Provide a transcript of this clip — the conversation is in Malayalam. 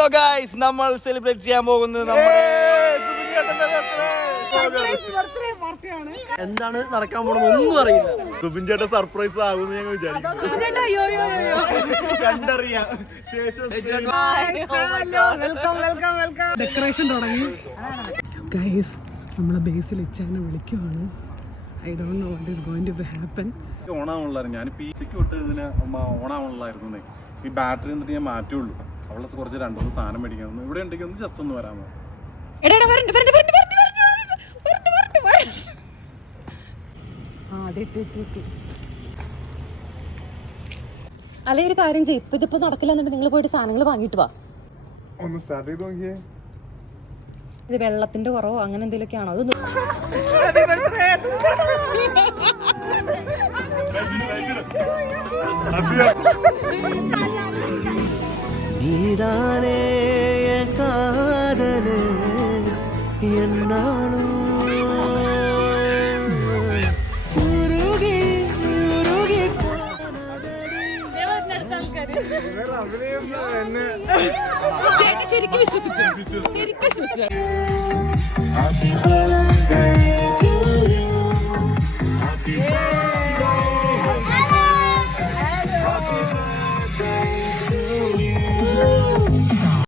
ഹലോ ഗായ്സ് നമ്മൾ സെലിബ്രേറ്റ് ചെയ്യാൻ പോകുന്നത് നമ്മുടെ എന്താണ് നടക്കാൻ പോണത് ഒന്നും അറിയില്ല. സുബിൻ ചേട്ടൻ സർപ്രൈസ് ആകുമെന്ന് ഞങ്ങൾ വിചാരിക്കും കണ്ടറിയാം. ശേഷം ഡെക്കറേഷൻ തുടങ്ങി. ഗൈസ് നമ്മളെ ബേസിൽ ഇച്ചാനെ വിളിക്കുവാണ്. I don't know what is going to be happen ഓണാവണല്ലായിരുന്നു. ഞാൻ പി സിക്ക് വിട്ട് ഇതിന് ഓണാവണല്ലായിരുന്നു ഈ ബാറ്ററി എന്നിട്ട് ഞാൻ മാറ്റുള്ളൂ അവളെ കുറച്ച് രണ്ടൊന്ന് സാധനം മേടിക്കണം ഇവിടെ ഉണ്ടെങ്കിൽ ഒന്ന് ജസ്റ്റ് ഒന്ന് വരാമോ? അല്ലെ ഒരു കാര്യം ചെയ്യും. ഇപ്പൊ ഇതിപ്പോ നടക്കില്ല എന്നിട്ട് നിങ്ങൾ പോയിട്ട് സാധനങ്ങൾ വാങ്ങിട്ട് വാ. ഒന്ന് സ്റ്റാർട്ട് ചെയ്ത് നോക്കിയേ. ഇത് വെള്ളത്തിന്റെ കുറവോ? അങ്ങനെ എന്തെങ്കിലുമൊക്കെ ആണോ അത് நீதானே என் காதலு என்னாலும் உருகி உருகி ശരിക്കും വിശ്വസിച്ചു ശരിക്കും വിശ്വസിച്ചു